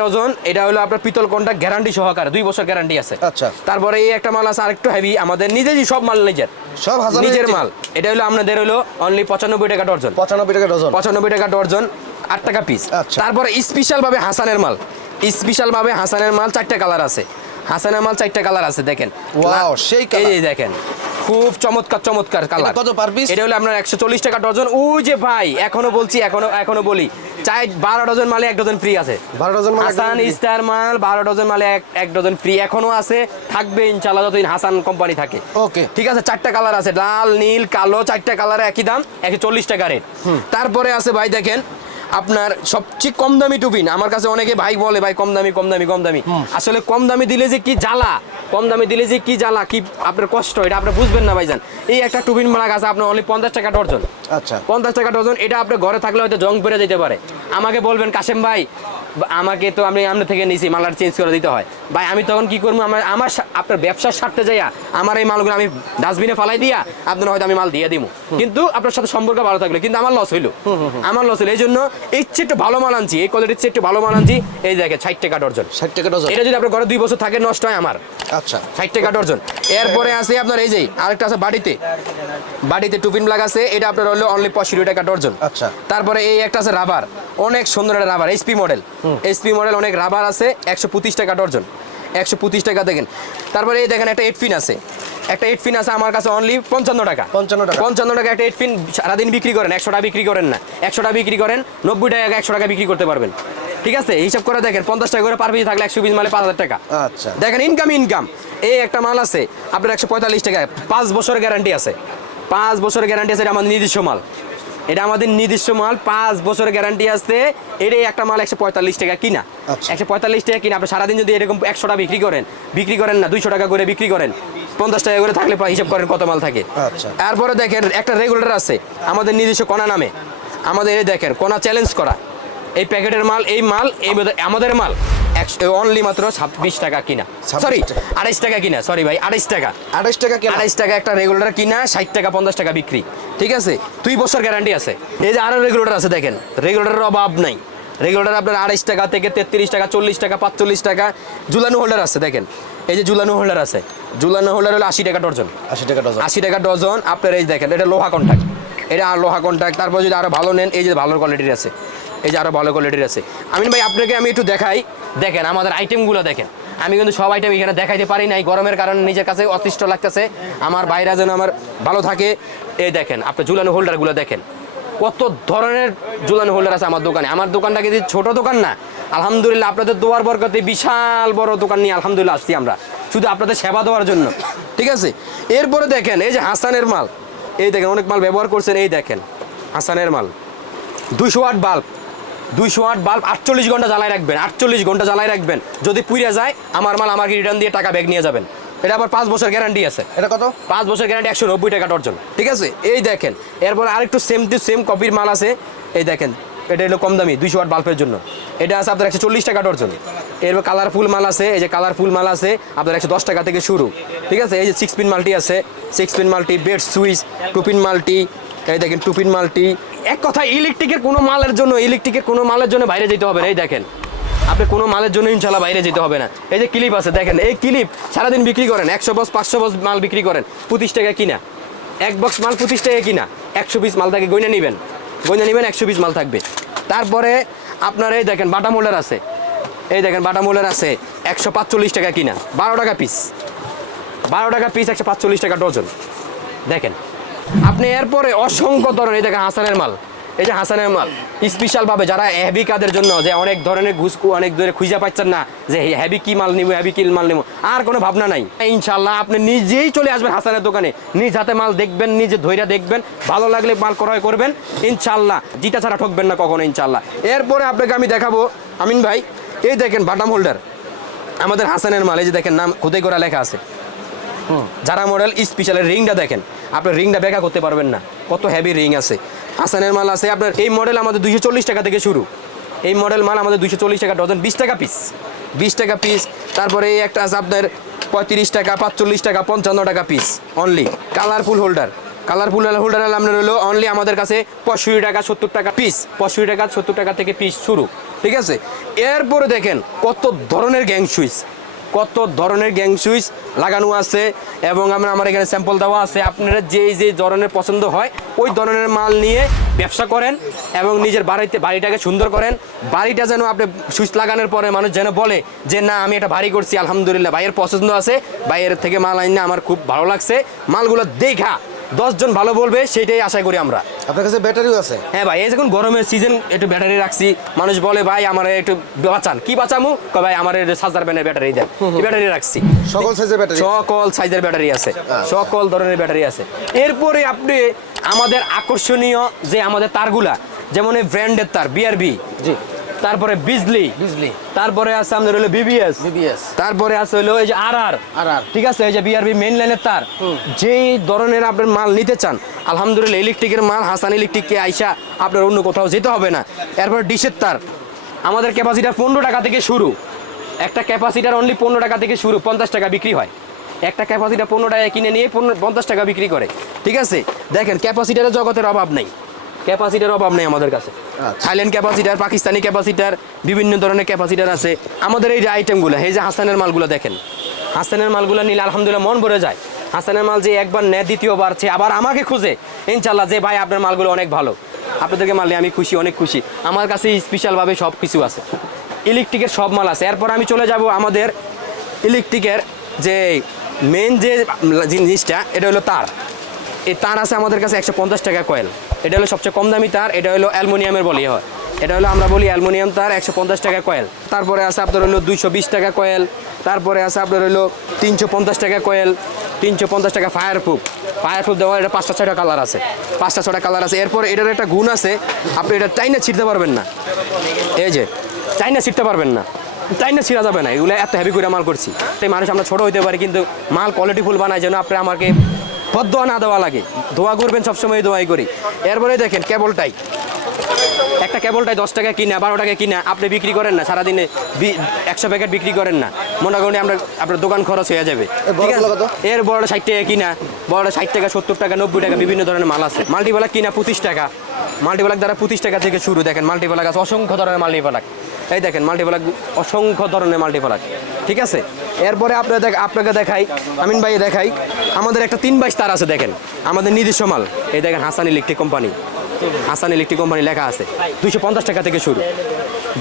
Dozen, এটা হলো আপনার পিতল কন্টাক্ট গ্যারান্টি সহকারে 2 বছর গ্যারান্টি আছে। আচ্ছা, তারপরে এই একটা মাল আছে আরেকটু হেভি, আমাদের নিজেরই সব মাল নিজের, সব নিজের মাল। এটা হলো আপনাদের হলো অনলি 95 টাকা ডজন। 95 টাকা ডজন, 95 টাকা ডজন, 8 টাকা পিস। আচ্ছা। তারপরে স্পেশাল ভাবে হাসানের মাল, স্পেশাল ভাবে হাসানের মাল 4টা কালার আছে। হাসানের মাল 4টা কালার আছে, দেখেন। ওয়াও, সেই এই কালার, যে দেখেন, খুব চমৎকার চমৎকার কালার। কত পার পিস? এটা হলো আপনার 140 টাকা ডজন। ওই যে ভাই, এখনো বলছি, এখনো বলি, চাই 12 ডজন মালে 1 ডজন ফ্রি আছে। 12 ডজন মাল, হাসান স্টার মাল 12 ডজন মালে 1 ডজন ফ্রি এখনো আছে, থাকবে ইনশাআল্লাহ যতদিন হাসান কোম্পানি থাকে। ওকে, ঠিক আছে। 4টা কালার আছে, লাল, নীল, কালো, 4টা কালারে একই দাম, 140 টাকা রেট। তারপরে আছে ভাই দেখেন আপনার সবচেয়ে কম দামি টুপিন। আমার কাছে অনেকে ভাই বলে ভাই কম দামি কম দামি কম দামি, আসলে কম দামি দিলে যে কি জ্বালা, কম দামি দিলে যে কি জ্বালা, কি আপনার কষ্ট, এটা আপনি বুঝবেন না ভাইজান। এই একটা টুপিন মারা আছে আপনার অনলি 50 টাকা ডজন। আচ্ছা, 50 টাকা ডজন। এটা আপনার ঘরে থাকলে হয়তো জং পড়ে যেতে পারে। আমাকে বলবেন কাশেম ভাই, আমাকে তো আমি আপনার থেকে নিয়েছি, মালার চেঞ্জ করে দিতে হয় ভাই। আমি তখন কি করবো, আমার আপনার ব্যবসার স্বার্থে যাইয়া আমার এই মালগুলো আমি ডাস্টবিনে ফালাই দিয়া আপনার হয়তো আমি মাল দিয়ে দিব, কিন্তু আপনার সাথে সম্পর্ক ভালো থাকলে, কিন্তু আমার লস হইলো, আমার লস হইলো। এই জন্য এই চেয়ে একটু ভালো মাল আনছি, এই কোয়ালিটির চেয়ে একটু ভালো মাল আনছি। এই দেখে 60 টাকা ডজন, 60 টাকা ডজন। এটা যদি আপনার ঘরে 2 বছর থাকে নষ্ট হয় আমার। আচ্ছা, 60 টাকা ডজন। এরপরে আছে আপনার এই যে আরেকটা আছে বাড়িতে টুপিন ব্লাগ আছে, এটা আপনার হলো অনলি 65 টাকা ডজন। আচ্ছা, তারপরে এই একটা আছে রাবার, অনেক সুন্দর একটা রাবার, এইচপি মডেল অনেক রাবার আছে, 125 টাকা ডজন, 125 টাকা দেখেন। তারপরে এই দেখেন একটা 8 পিন আছে, একটা 8 পিন আছে আমার কাছে অনলি 55 টাকা। 55 টাকা একটা 8 পিন সারাদিন বিক্রি করেন, 100 টাকা বিক্রি করেন না, 100 টাকা বিক্রি করেন, 90 টাকা 100 টাকা বিক্রি করতে পারবেন। ঠিক আছে, হিসাব করে দেখেন 50 টাকা করে পার পিস থাকলে 120 মালে 5000 টাকা। আচ্ছা, দেখেন ইনকাম। এই একটা মাল আছে আপনার 145 টাকা, 5 বছর গ্যারান্টি আছে, 5 বছর গ্যারান্টি আছে। এটা আমাদের নিজস্ব মাল, এটা আমাদের নিজস্ব মাল, 5 বছর গ্যারান্টি আছে। এটাই একটা মাল 145 টাকা কিনা, 145 টাকা কিনা। আপনি সারাদিন যদি এরকম 100 টাকা বিক্রি করেন না, 200 টাকা করে বিক্রি করেন, 50 টাকা করে থাকলে হিসাব করেন কত মাল থাকে। আচ্ছা, তারপরে দেখেন একটা রেগুলেটর আছে আমাদের নিজস্ব কোনা নামে, আমাদের এই দেখেন কোনা চ্যালেঞ্জ করা, এই প্যাকেটের মাল, এই মাল আমাদের মাল অনলি মাত্র 26 টাকা কিনা, সরি 28 টাকা কিনা, সরি ভাই 28 টাকা, 28 টাকা একটা রেগুলেটর কিনা, 60 টাকা 50 টাকা বিক্রি। ঠিক আছে, 2 বছর গ্যারান্টি আছে। এই যে আরো রেগুলেটর আছে, দেখেন রেগুলেটরের অভাব নাই। রেগুলেটর আপনার 28 টাকা থেকে 33 টাকা, 40 টাকা, 45 টাকা। ঝুলানো হোল্ডার আছে, দেখেন এই যে ঝুলানো হোল্ডার আছে, ঝুলানো হোল্ডার হলো 80 টাকা ডজন, 80 টাকা ডজন। আপনার এই দেখেন এটা লোহা কন্টাক্ট, এটা লোহা কন্টাক্ট। তারপর যদি আরো ভালো নেন, এই যে ভালো কোয়ালিটির আছে, এই যে আরো ভালো কোয়ালিটির আছে। আমিন ভাই আপনাকে আমি একটু দেখাই, দেখেন আমাদের আইটেমগুলো দেখেন। আমি কিন্তু সব আইটেম এখানে দেখাইতে পারি নাই, গরমের কারণে নিজের কাছে অতিষ্ঠ লাগতেছে, আমার বাইরে যেন আমার ভালো থাকে। এই দেখেন আপনি ঝুলানো হোল্ডারগুলো দেখেন, কত ধরনের ঝুলানো হোল্ডার আছে আমার দোকানে। আমার দোকানটা কিন্তু ছোট দোকান না, আলহামদুলিল্লাহ আপনাদের দোয়ার বরকতে বিশাল বড় দোকান নিয়ে আলহামদুলিল্লাহ আসছি আমরা, শুধু আপনাদের সেবা দেওয়ার জন্য। ঠিক আছে, এরপরে দেখেন এই যে হাসানের মাল, এই দেখেন অনেক মাল ব্যবহার করছেন। এই দেখেন হাসানের মাল 200 ওয়াট বাল্ব, 200 ওয়াট বাল্ব 48 ঘন্টা জ্বালায় রাখবেন, 48 ঘন্টা জ্বালায় রাখবেন। যদি পুড়ে যায় আমার মাল আমাকে রিটার্ন দিয়ে টাকা ব্যাগ নিয়ে যাবেন। এটা আবার 5 বছর গ্যারান্টি আছে। এটা কত? 5 বছর গ্যারান্টি, 190 টাকা ডজন। ঠিক আছে, এই দেখেন এরপর আরেকটু সেম টু সেম কপির মাল আছে। এই দেখেন এটা হলো কম দামি 200 ওয়াট বাল্বের জন্য, এটা আছে আপনার 140 টাকা ডজন। এরপর কালারফুল মাল আছে, এই যে কালারফুল মাল আছে আপনার 110 টাকা থেকে শুরু। ঠিক আছে, এই যে 6 পিন মাল্টি আছে, 6 pin multi, bed switch, 2 pin multi. এই দেখেন 2 পিন মাল্টি। এক কথা ইলেকট্রিকের কোনো মালের জন্য বাইরে যেতে হবে না। এই দেখেন আপনি কোনো মালের জন্য ইনশাল্লাহ বাইরে যেতে হবে না। এই যে ক্লিপ আছে, দেখেন এই ক্লিপ সারাদিন বিক্রি করেন, 100 বক্স 500 বক্স মাল বিক্রি করেন, 25 টাকা কিনা, 1 বক্স মাল 25 টাকা কিনা, 120 মাল থাকে, গয়না নেবেন 120 মাল থাকবে। তারপরে আপনার এই দেখেন বাটা মোল্ডার আছে, এই দেখেন বাটা মোল্ডার আছে 145 টাকা কিনা, 12 টাকা পিস, 145 টাকা ডজন। দেখেন আপনি এরপরে অসংখ্য ধরনের, এই দেখেন হাসানের মাল, এই যে হাসানের মাল স্পেশাল ভাবে যারা হেভি কাদের জন্য, যে অনেক ধরনের ঘুষকু অনেক ধরে খুঁজে পাচ্ছেন না যে হেভি কি মাল নিব, হেভি কি মাল নিব, আর কোনো ভাবনা নাই। ইনশাল্লাহ আপনি নিজেই চলে আসবেন হাসানের দোকানে, নিজ হাতে মাল দেখবেন, নিজে ধৈর্য দেখবেন, ভালো লাগলে মাল ক্রয় করবেন ইনশাল্লাহ, জিটা ছাড়া ঠকবেন না কখনো ইনশাল্লাহ। এরপরে আপনাকে আমি দেখাবো আমিন ভাই, এই দেখেন বাটাম হোল্ডার আমাদের হাসানের মাল, এই যে দেখেন নাম খোদাই করা লেখা আছে, যারা মডেল স্পেশালের রিংটা দেখেন, আপনার রিংটা ব্যাখ্যা করতে পারবেন না, কত হেভি রিং আছে। হাসানের মাল আছে আপনার, এই মডেল আমাদের 240 টাকা থেকে শুরু, এই মডেল মাল আমাদের 240 টাকা ডজন, 20 টাকা পিস, 20 টাকা পিস। তারপরে এই একটা আছে আপনার 35 টাকা, 45 টাকা, 55 টাকা পিস অনলি। কালারফুল হোল্ডার আপনার হলো অনলি আমাদের কাছে 65 টাকা 70 টাকা পিস, 65 টাকা 70 টাকা থেকে পিস শুরু। ঠিক আছে। এরপরে দেখেন কত ধরনের গ্যাং সুইচ, কত ধরনের গ্যাং সুইচ লাগানো আছে এবং আমার এখানে স্যাম্পল দেওয়া আছে। আপনারা যে ধরনের পছন্দ হয় ওই ধরনের মাল নিয়ে ব্যবসা করেন এবং নিজের বাড়িটাকে সুন্দর করেন। বাড়িটা যেন আপনি সুইচ লাগানোর পরে মানুষ যেন বলে যে না আমি এটা ভারী করছি, আলহামদুলিল্লাহ ভাইয়ের পছন্দ আছে, ভাইয়ের থেকে মাল আইন আমার খুব ভালো লাগছে, মালগুলো দেখা 10 জন ভালো বলবে, সেটাই আশা করি আমরা। আপনার কাছে ব্যাটারিও আছে? হ্যাঁ ভাই, এই যখন গরমের সিজন একটু ব্যাটারি রাখছি, মানুষ বলে ভাই আমার একটু বাঁচান, কি বাঁচামু, ভাই আমার সাজার ব্যানের ব্যাটারি দেন, ব্যাটারি রাখছি। সকল সাইজের ব্যাটারি? সকল সাইজের ব্যাটারি আছে, সকল ধরনের ব্যাটারি আছে। এরপরে আপনি আমাদের আকর্ষণীয় যে আমাদের তারগুলা, যেমন এই ব্র্যান্ডের তার বিআরবি, জি, তারপরে বিজলি, তারপরে আছে আমাদের হলো বিবিএস, তারপরে আছে হলো এই যে আরআর, ঠিক আছে, এই যে বিআরবি মেইন লাইনের তার। যেই ধরনের আপনার মাল নিতে চান, আলহামদুলিল্লাহ ইলেকট্রিকের মাল হাসান ইলেকট্রিককে আইসা আপনার অন্য কোথাও যেতে হবে না। এরপর ডিশের তার, আমাদের ক্যাপাসিটার 15 টাকা থেকে শুরু, একটা ক্যাপাসিটার অনলি 15 টাকা থেকে শুরু, 50 টাকা বিক্রি হয়। একটা ক্যাপাসিটার 15 টাকা কিনে নিয়ে 50 টাকা বিক্রি করে, ঠিক আছে। দেখেন ক্যাপাসিটারের জগতের অভাব নেই, ক্যাপাসিটার অভাব নেই আমাদের কাছে। থাইল্যান্ড ক্যাপাসিটার, পাকিস্তানি ক্যাপাসিটার, বিভিন্ন ধরনের ক্যাপাসিটার আছে আমাদের। এই যে আইটেমগুলো, এই যে হাসানের মালগুলো দেখেন, হাসানের মালগুলো নিলে আলহামদুলিল্লাহ মন ভরে যায়। হাসানের মাল যে একবার নেয় দ্বিতীয়বার সে আবার আমাকে খুঁজে ইনশাল্লাহ যে ভাই আপনার মালগুলো অনেক ভালো, আপনাদেরকে মারলে আমি খুশি, অনেক খুশি। আমার কাছে স্পেশালভাবে সব কিছু আছে, ইলেকট্রিকের সব মাল আছে। এরপর আমি চলে যাব আমাদের ইলেকট্রিকের যে মেন যে জিনিসটা, এটা হলো তার। এই তার আছে আমাদের কাছে 150 টাকা কয়েল, এটা হলো সবচেয়ে কম দামি তার, এটা হলো অ্যালুমিনিয়ামের বলি হয়, এটা হলো আমরা বলি অ্যালুমিনিয়াম তার, 150 টাকা কয়েল। তারপরে আছে আপনার হলো 220 টাকা কয়েল, তারপরে আছে আপনার হলো 350 টাকা কয়েল, 350 টাকা ফায়ার প্রুফ দেওয়া, এটা 5টা 6টা কালার আছে, 5টা 6টা কালার আছে। এরপর এটার একটা গুণ আছে, আপনি এটা চাইনা ছিঁড়তে পারবেন না, এই যে চাইনা ছিঁড়তে পারবেন না, চাইনা ছিঁড়া যাবে না, এগুলো এত হেভি করে মাল করছি। তাই মানুষ আমরা ছোটো হইতে পারি কিন্তু মাল কোয়ালিটিফুল বানায় যেন আপনি আমাকে দোয়া না দেওয়া লাগে, দোয়া করবেন সবসময়, দোয়াই করি। এরপরে দেখেন কেবলটাই, একটা কেবলটাই 10 টাকা কিনা 12 টাকা কিনা আপনি বিক্রি করেন না, সারাদিনে 100 প্যাকেট বিক্রি করেন না, মনে করেন আপনার দোকান খরচ হয়ে যাবে, ঠিক আছে। এর বড়টা 60 টাকা কিনা, বড়টা 60 টাকা 70 টাকা 90 টাকা বিভিন্ন ধরনের মাল আছে। মাল্টিপ্লাক কিনা 25 টাকা, মাল্টিপ্লাক দ্বারা 25 টাকা থেকে শুরু। দেখেন মাল্টিপ্লাক আছে অসংখ্য ধরনের মাল্টিপ্লাক, এই দেখেন মাল্টিপ্লাক অসংখ্য ধরনের মাল্টিপ্লাক, ঠিক আছে। এরপরে আপনাকে দেখাই, আমিন ভাই দেখাই, আমাদের একটা 3/22 তার আছে, দেখেন আমাদের নিজস্ব মাল, এই দেখেন Hasan electric company, Hasan electric company লেখা আছে, 250 টাকা থেকে শুরু,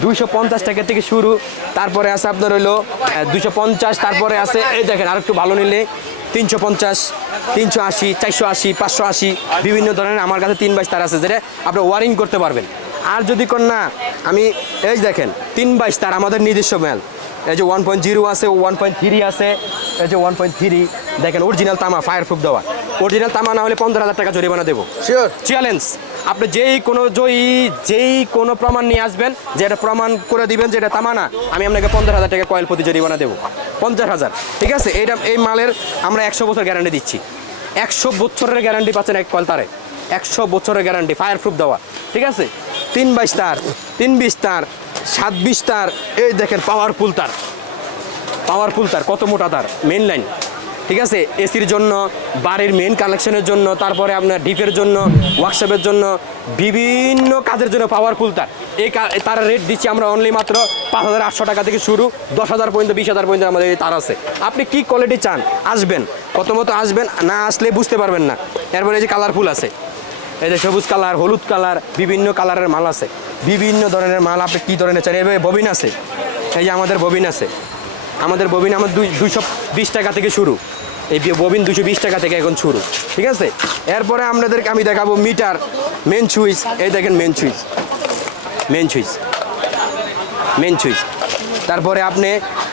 250 টাকা থেকে শুরু। তারপরে আছে আপনার হলো 250, তারপরে আছে এই দেখেন আর একটু ভালো নিলে 350, 380, 480, 580 বিভিন্ন ধরনের আমার কাছে 3/22 তার আছে, যেটা আপনি ওয়ারিং করতে পারবেন। আর যদি কোন না আমি এই দেখেন 3/22 তার আমাদের নিজস্ব মাল, এই যে 1.0 আছে, 1.3 আছে, এই যে 1.3 দেখেন অরিজিনাল তামা, ফায়ার প্রুফ দেওয়া, অরিজিনাল তামা না হলে 15,000 টাকা জরিমানা দেবো, শিওর চ্যালেঞ্জ। আপনি যেই কোনো প্রমাণ নিয়ে আসবেন, যে এটা প্রমাণ করে দিবেন যে এটা তামা না, আমি আপনাকে 15,000 টাকা কয়েল প্রতি জরিমানা দেবো, 50,000, ঠিক আছে। এই মালের আমরা 100 বছর গ্যারান্টি দিচ্ছি, 100 বছরের গ্যারান্টি পাচ্ছেন এক কয়েল তারে, 100 বছরের গ্যারান্টি ফায়ার প্রুফ দেওয়া, ঠিক আছে। 3/22 তার, 320 তার, 720 তার, এই দেখেন পাওয়ারফুল তার, কত মোটা তার, মেইন লাইন, ঠিক আছে। এসির জন্য, বাড়ির মেইন কানেকশনের জন্য, তারপরে আপনার ডিপের জন্য, ওয়ার্কশপের জন্য, বিভিন্ন কাজের জন্য পাওয়ারফুল তার। তার রেট দিচ্ছি আমরা অনলি মাত্র 5,800 টাকা থেকে শুরু, 10,000 পর্যন্ত, 20,000 পর্যন্ত আমাদের এই তার আছে। আপনি কি কোয়ালিটি চান আসবেন, প্রথমত আসবেন, না আসলে বুঝতে পারবেন না। এরপরে এই যে কালারফুল আছে, এই যে সবুজ কালার, হলুদ কালার, বিভিন্ন কালারের মাল আছে, বিভিন্ন ধরনের মাল আপনি কী ধরনের চান। এভাবে ববিন আছে, এই যে আমাদের ববিন আছে, আমাদের ববিন আমার 220 টাকা থেকে শুরু, এই ববিন 220 টাকা থেকে এখন শুরু, ঠিক আছে। এরপরে আপনাদেরকে আমি দেখাবো মিটার, মেন সুইচ, এই দেখেন মেন সুইচ। তারপরে আপনি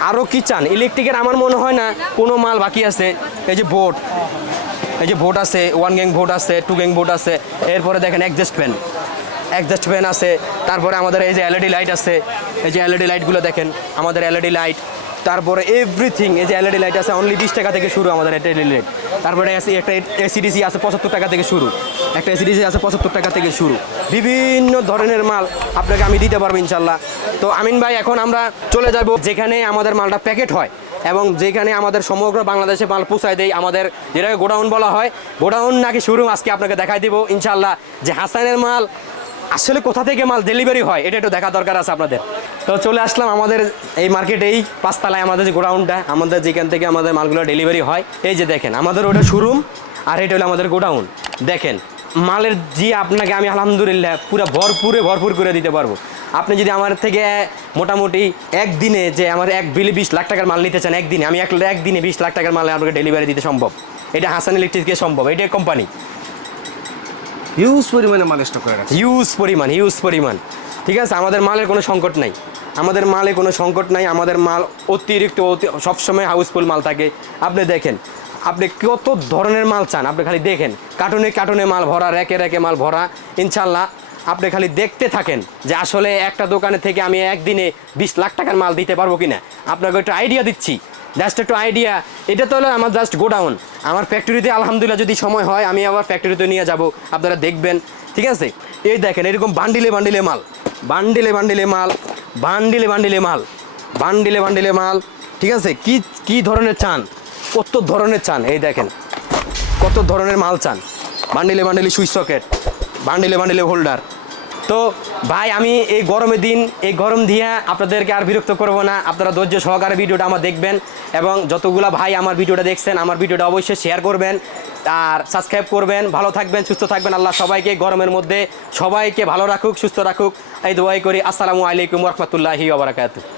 আরও কি চান ইলেকট্রিকের, আমার মনে হয় না কোনো মাল বাকি আছে। এই যে বোর্ড, আছে 1 গ্যাং বোর্ড আছে, 2 গ্যাং বোর্ড আছে। এরপরে দেখেন অ্যাডজাস্ট ফ্যান আছে। তারপরে আমাদের এই যে এলইডি লাইট আছে, এই যে এলইডি লাইটগুলো দেখেন আমাদের এলইডি লাইট। তারপরে এভরিথিং, এই যে এলইডি লাইট আছে অনলি 20 টাকা থেকে শুরু আমাদের এলইডি লাইট। তারপরে একটা এসিডিসি আছে 75 টাকা থেকে শুরু, একটা এসিডিসি আছে 75 টাকা থেকে শুরু। বিভিন্ন ধরনের মাল আপনাকে আমি দিতে পারবো ইনশাল্লাহ। তো আমিন ভাই, এখন আমরা চলে যাব যেখানে আমাদের মালটা প্যাকেট হয় এবং যেখানে আমাদের সমগ্র বাংলাদেশে মাল পৌঁছায় দেয়, আমাদের যেটাকে গোডাউন বলা হয়, গোডাউন নাকি শোরুম, আজকে আপনাকে দেখাই দিব ইনশাল্লাহ যে হাসানের মাল আসলে কোথা থেকে মাল ডেলিভারি হয় এটা একটু দেখা দরকার আছে আপনাদের। তো চলে আসলাম আমাদের এই মার্কেটেই, পাঁচতলায় আমাদের যে গোডাউনটা, আমাদের যেখান থেকে আমাদের মালগুলো ডেলিভারি হয়। এই যে দেখেন আমাদের ওটা শোরুম, আর এটা হলো আমাদের গোডাউন। দেখেন মালের যে আপনাকে আমি আলহামদুলিল্লাহ পুরো ভরপুর করে দিতে পারবো। আপনি যদি আমার থেকে মোটামুটি একদিনে যে আমার 20 লাখ টাকার মাল নিতে চান একদিনে, আমি একদিনে 20 লাখ টাকার মাল আপনাকে ডেলিভারি দিতে সম্ভব। এটা হাসান ইলেকট্রিকে সম্ভব, এটা কোম্পানি। হিউজ পরিমাণে মাল স্টক করে রাখছে। হিউজ পরিমাণ। ঠিক আছে, আমাদের মালের কোনো সংকট নাই, আমাদের মালে কোনো সংকট নাই। আমাদের মাল অতিরিক্ত সবসময় হাউসফুল মাল থাকে। আপনি দেখেন, আপনি কত ধরনের মাল চান আপনি খালি দেখেন, কার্টুনে মাল ভরা, র্যাকে মাল ভরা। ইনশাল্লাহ আপনি খালি দেখতে থাকেন যে আসলে একটা দোকানে থেকে আমি একদিনে 20 লাখ টাকার মাল দিতে পারবো কিনা। আপনাকে একটু আইডিয়া দিচ্ছি, জাস্ট একটু আইডিয়া। এটা তো হলো আমার জাস্ট গোডাউন। আমার ফ্যাক্টরিতে আলহামদুলিল্লাহ যদি সময় হয় আমি আবার ফ্যাক্টরিতে নিয়ে যাব, আপনারা দেখবেন। ঠিক আছে, এই দেখেন এরকম বান্ডিলে মাল। ঠিক আছে, কি ধরনের চান, কত ধরনের চান, এই দেখেন কত ধরনের মাল চান। বান্ডিলে সুইচ সকেট, বান্ডিলে হোল্ডার। তো ভাই আমি এই গরমের দিন, এই গরম দিয়ে আপনাদেরকে আর বিরক্ত করব না। আপনারা ধৈর্য সহকারে ভিডিওটা আমার দেখবেন, এবং যতগুলা ভাই আমার ভিডিওটা দেখছেন আমার ভিডিওটা অবশ্যই শেয়ার করবেন আর সাবস্ক্রাইব করবেন। ভালো থাকবেন, সুস্থ থাকবেন। আল্লাহ সবাইকে গরমের মধ্যে সবাইকে ভালো রাখুক, সুস্থ রাখুক, এই দোয়াই করি। আসসালামু আলাইকুম ওয়া রাহমাতুল্লাহি ওয়া বারাকাতুহু।